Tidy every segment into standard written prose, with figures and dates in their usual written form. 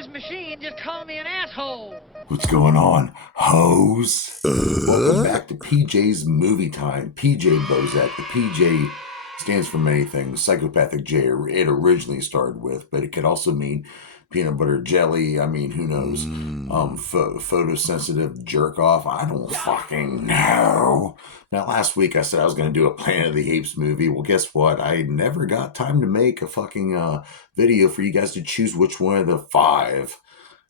This machine just called me an asshole. What's going on, hoes? Welcome back to PJ's Movie Time. PJ Bozak. The PJ stands for many things. Psychopathic J, it originally started with, but it could also mean peanut butter jelly. I mean, who knows? Photosensitive jerk off. I don't fucking know. Now, last week I said I was going to do a Planet of the Apes movie. Well, guess what? I never got time to make a fucking video for you guys to choose which one of the 5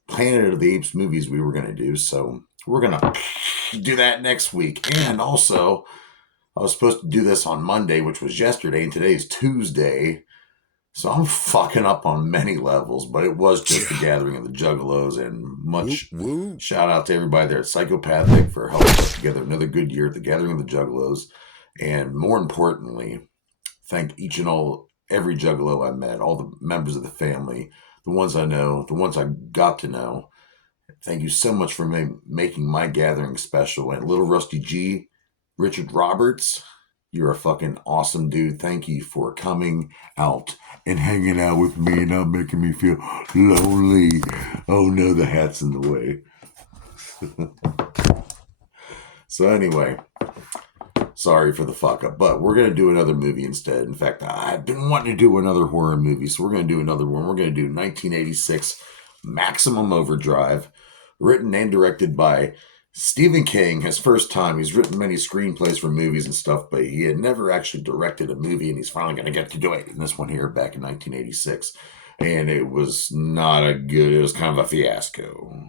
Planet of the Apes movies we were going to do. So we're going to do that next week. And also, I was supposed to do this on Monday, which was yesterday, and today's Tuesday. So I'm fucking up on many levels, but it was just the Gathering of the Juggalos, and much shout out to everybody there at Psychopathic for helping us together another good year at the Gathering of the Juggalos. And more importantly, thank each and every Juggalo I met, all the members of the family, the ones I know, the ones I got to know. Thank you so much for making my gathering special. And Little Rusty G, Richard Roberts, you're a fucking awesome dude. Thank you for coming out and hanging out with me and not making me feel lonely. Oh no, the hat's in the way. So anyway, sorry for the fuck up, but we're going to do another movie instead. In fact, I've been wanting to do another horror movie, so we're going to do another one. We're going to do 1986 Maximum Overdrive, written and directed by Stephen King. His first time. He's written many screenplays for movies and stuff, but he had never actually directed a movie, and he's finally going to get to do it in this one here back in 1986. And it was not it was kind of a fiasco.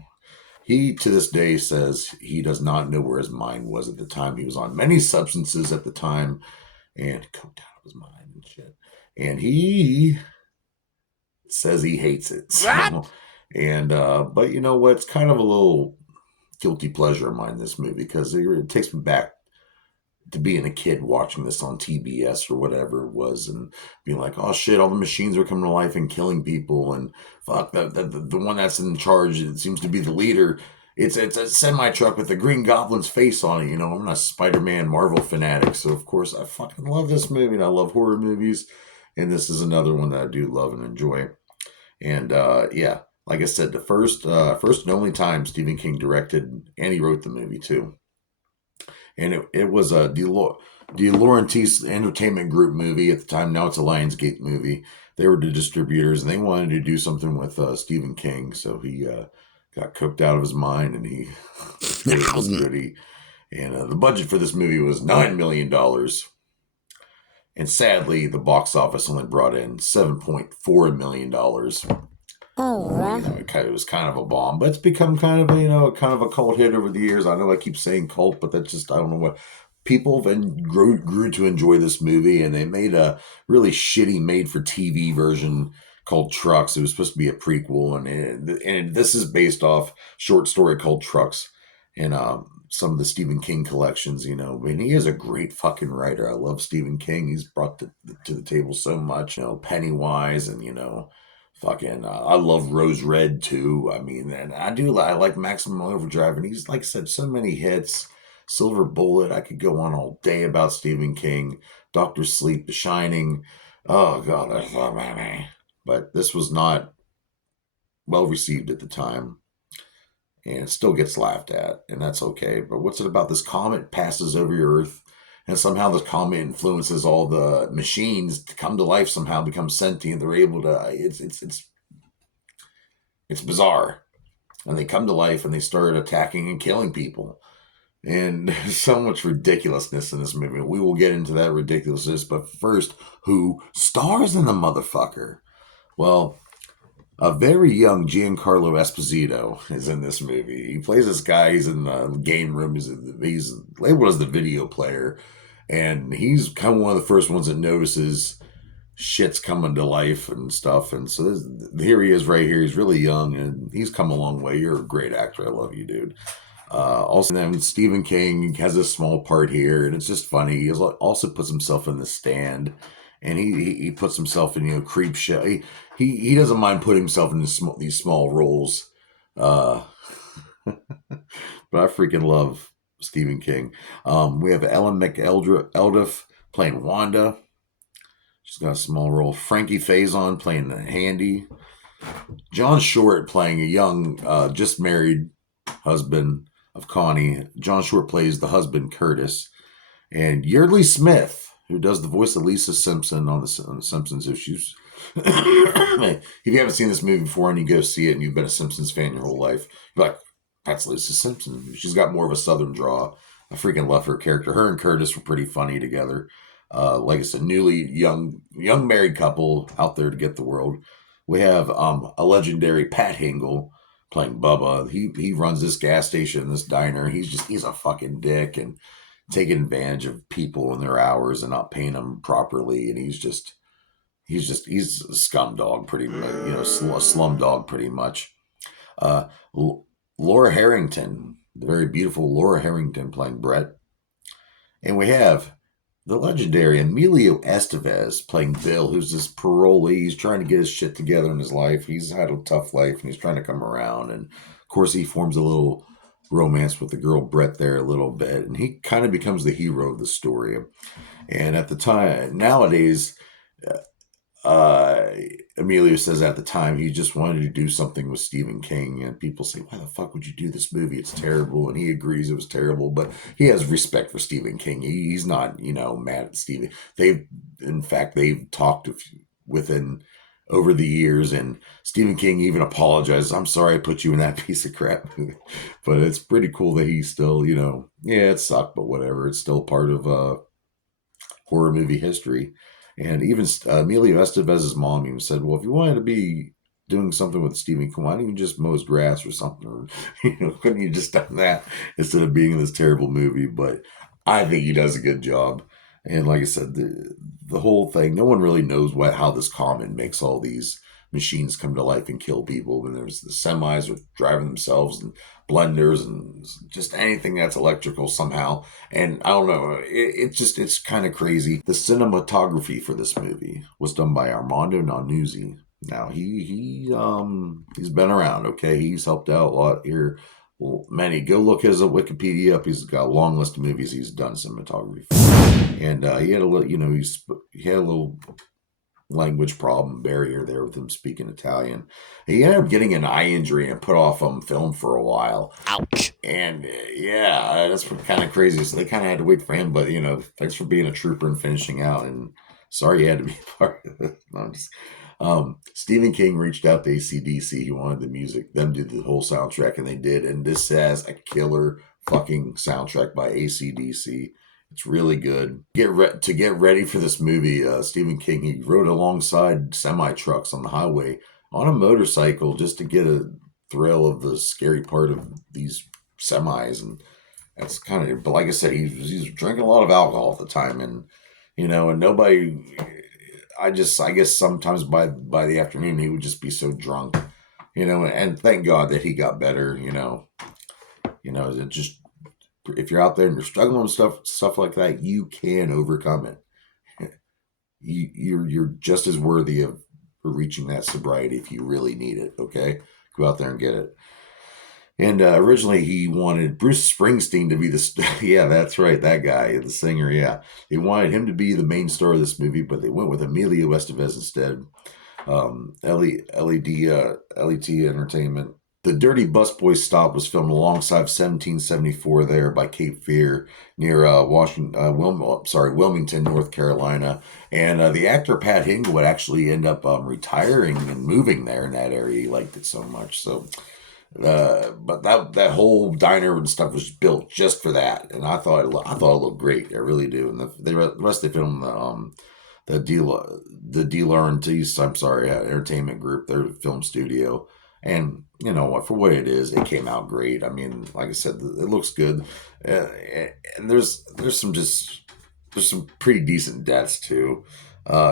He, to this day, says he does not know where his mind was at the time. He was on many substances at the time and coked out of his mind and shit. And he says he hates it. So, and, but you know what? It's kind of a little guilty pleasure of mine, this movie, because it takes me back to being a kid watching this on TBS or whatever it was and being like, oh shit, all the machines are coming to life and killing people, and fuck, the one that's in charge, it seems to be the leader. It's a semi-truck with the Green Goblin's face on it. You know, I'm a Spider-Man Marvel fanatic, so of course I fucking love this movie, and I love horror movies, and this is another one that I do love and enjoy. And yeah, like I said, the first and only time Stephen King directed, and he wrote the movie too. And it was a De Laurentiis Entertainment Group movie at the time. Now it's a Lionsgate movie. They were the distributors, and they wanted to do something with Stephen King. So he got cooked out of his mind, and he was goody. And the budget for this movie was $9 million. And sadly, the box office only brought in $7.4 million. It was kind of a bomb, but it's become kind of a cult hit over the years. I know I keep saying cult, but that's just, I don't know what. People then grew to enjoy this movie, and they made a really shitty made-for-TV version called Trucks. It was supposed to be a prequel, and this is based off short story called Trucks and some of the Stephen King collections. You know, I mean, he is a great fucking writer. I love Stephen King. He's brought to the table so much. You know, Pennywise, and you know. Fucking, I love Rose Red too. I mean, and I like Maximum Overdrive, and he's, like I said, so many hits. Silver Bullet, I could go on all day about Stephen King. Doctor Sleep, The Shining. Oh God, I love it. But this was not well received at the time, and it still gets laughed at, and that's okay. But what's it about? This comet passes over your Earth, and somehow this comet influences all the machines to come to life, somehow become sentient. They're able to, it's bizarre. And they come to life and they start attacking and killing people. And there's so much ridiculousness in this movie. We will get into that ridiculousness. But first, who stars in the motherfucker? Well, a very young Giancarlo Esposito is in this movie. He plays this guy. He's in the game room. He's labeled as the video player. And he's kind of one of the first ones that notices shit's coming to life and stuff. And so here he is right here. He's really young, and he's come a long way. You're a great actor. I love you, dude. Also, then Stephen King has a small part here, and it's just funny. He also puts himself in the stand, and he puts himself in, creep show. He doesn't mind putting himself in these small roles. But I freaking love Stephen King. We have Ellen McElduff playing Wanda. She's got a small role. Frankie Faison playing Handy. John Short playing a young, just married husband of Connie. John Short plays the husband, Curtis. And Yeardley Smith, who does the voice of Lisa Simpson on the Simpsons issues. If you haven't seen this movie before and you go see it and you've been a Simpsons fan your whole life, you're like, that's Lisa Simpson. She's got more of a southern draw. I freaking love her character. Her and Curtis were pretty funny together. Like I said, newly young married couple out there to get the world. We have a legendary Pat Hingle playing Bubba. He runs this gas station, this diner. He's a fucking dick and taking advantage of people and their hours and not paying them properly. And he's a scum dog, pretty much, a slum dog, pretty much. Uh, Laura Harrington, the very beautiful Laura Harrington playing Brett. And we have the legendary Emilio Estevez playing Bill, who's this parolee. He's trying to get his shit together in his life. He's had a tough life and he's trying to come around. And of course, he forms a little romance with the girl Brett there a little bit. And he kind of becomes the hero of the story. And at the time, nowadays, Emilio says at the time he just wanted to do something with Stephen King, and people say, why the fuck would you do this movie? It's terrible. And he agrees it was terrible, but he has respect for Stephen King. He's not, mad at Stephen. They've talked within over the years, and Stephen King even apologized. I'm sorry I put you in that piece of crap. But it's pretty cool that he's still, it sucked, but whatever. It's still part of horror movie history. And even Emilio Estevez's mom even said, well, if you wanted to be doing something with Stephen King, why don't you just mow his grass or something? Or, couldn't you just done that instead of being in this terrible movie? But I think he does a good job. And like I said, the whole thing, no one really knows how this common makes all these machines come to life and kill people. When there's the semis with driving themselves and blenders and just anything that's electrical somehow. And I don't know, it's kind of crazy. The cinematography for this movie was done by Armando Nanuzzi. Now he's been around, okay? He's helped out a lot here. Well, many. Go look his Wikipedia up. He's got a long list of movies he's done cinematography for. And he had a little, he had a little language problem barrier there with him speaking Italian. He ended up getting an eye injury and put off film for a while. Ouch. And yeah, that's kind of crazy. So they kind of had to wait for him. But thanks for being a trooper and finishing out. And sorry you had to be part of it. Stephen King reached out to AC/DC. He wanted them to do the whole soundtrack, and they did. And this has a killer fucking soundtrack by AC/DC. It's really good. To get ready for this movie, Stephen King, he rode alongside semi-trucks on the highway on a motorcycle just to get a thrill of the scary part of these semis. And that's kind of, but like I said, he's drinking a lot of alcohol at the time. And, and nobody, I guess sometimes by the afternoon, he would just be so drunk, and thank God that he got better, it just, if you're out there and you're struggling with stuff like that, you can overcome it. You're just as worthy of reaching that sobriety if you really need it. Okay, go out there and get it. And originally he wanted Bruce Springsteen to be yeah, that's right, that guy, the singer. Yeah, they wanted him to be the main star of this movie, but they went with Emilio Estevez instead. LET Entertainment. The Dirty Busboy Stop was filmed alongside 1774 there by Cape Fear near Wilmington, North Carolina. And the actor Pat Hingle would actually end up retiring and moving there in that area. He liked it so much. So, but that whole diner and stuff was built just for that. And I thought it looked great. I really do. And the rest they filmed the Entertainment Group, their film studio. And for what it is, it came out great. I mean, like I said, it looks good, and there's some pretty decent deaths too.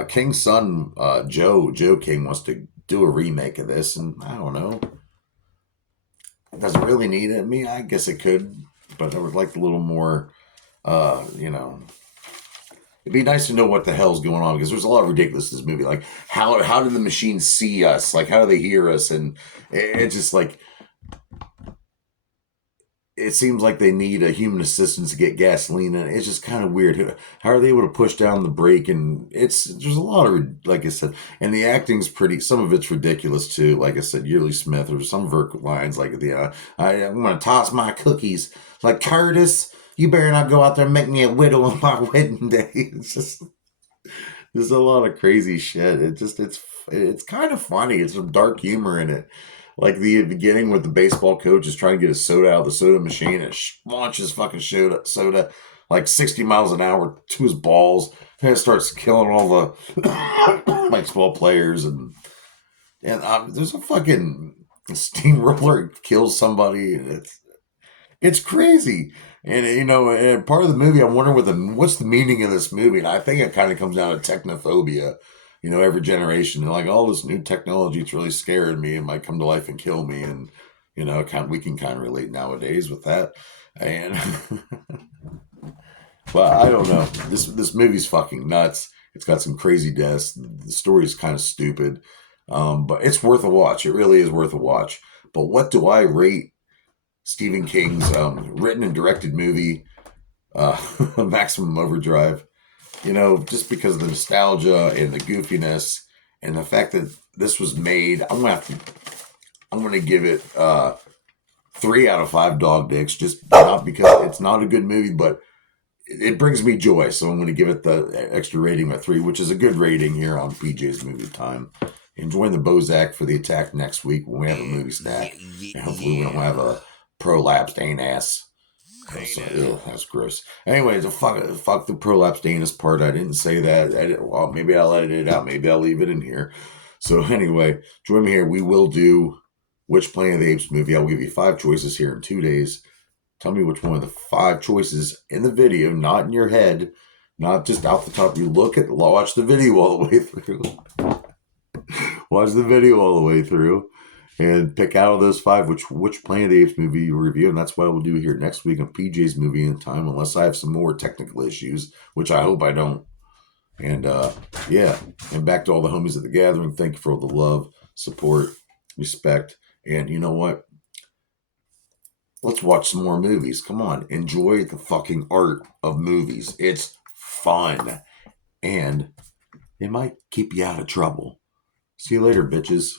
King's son, Joe King, wants to do a remake of this, and I don't know. Does it really need it? I mean, I guess it could, but I would like a little more, It'd be nice to know what the hell's going on, because there's a lot of ridiculous in this movie. Like, how do the machines see us? Like, how do they hear us? And it's just like, it seems like they need a human assistance to get gasoline in. It's just kind of weird. How are they able to push down the brake? And there's a lot of, like I said, and the acting's pretty. Some of it's ridiculous too. Like I said, Yearly Smith, or some of her lines like I'm gonna toss my cookies. Like, Curtis, you better not go out there and make me a widow on my wedding day. It's just there's a lot of crazy shit. It's kind of funny. It's some dark humor in it. Like the beginning with the baseball coach is trying to get a soda out of the soda machine and launches fucking soda like 60 miles an hour to his balls. And it starts killing all the baseball players. And there's a fucking steamroller kills somebody. And it's crazy. And, and part of the movie, I'm wondering what's the meaning of this movie. And I think it kind of comes down to technophobia. Every generation, and like, all this new technology, it's really scaring me. It might come to life and kill me. And, we can kind of relate nowadays with that. And, but I don't know. This movie's fucking nuts. It's got some crazy deaths. The story's kind of stupid. But it's worth a watch. It really is worth a watch. But what do I rate Stephen King's written and directed movie, Maximum Overdrive? Just because of the nostalgia and the goofiness and the fact that this was made, I'm gonna give it 3 out of 5 dog dicks. Just not because it's not a good movie, but it brings me joy. So I'm gonna give it the extra rating of 3, which is a good rating here on PJ's Movie Time. Enjoying the Bozak for the attack next week when we have a movie stack, and hopefully we don't have a prolapsed ass. So, that's gross. Anyway, fuck the prolapsed anus part. I didn't say that. Well, maybe I'll edit it out. Maybe I'll leave it in here. So anyway, join me here. We will do which Planet of the Apes movie. I'll give you 5 choices here in 2 days. Tell me which one of the 5 choices in the video, not in your head, not just out the top. You watch the video all the way through. Watch the video all the way through. And pick out of those 5 which Planet of the Apes movie you review. And that's what we'll do here next week on PJ's Movie in Time, unless I have some more technical issues, which I hope I don't. And yeah, and back to all the homies at the gathering. Thank you for all the love, support, respect. And you know what? Let's watch some more movies. Come on. Enjoy the fucking art of movies. It's fun. And it might keep you out of trouble. See you later, bitches.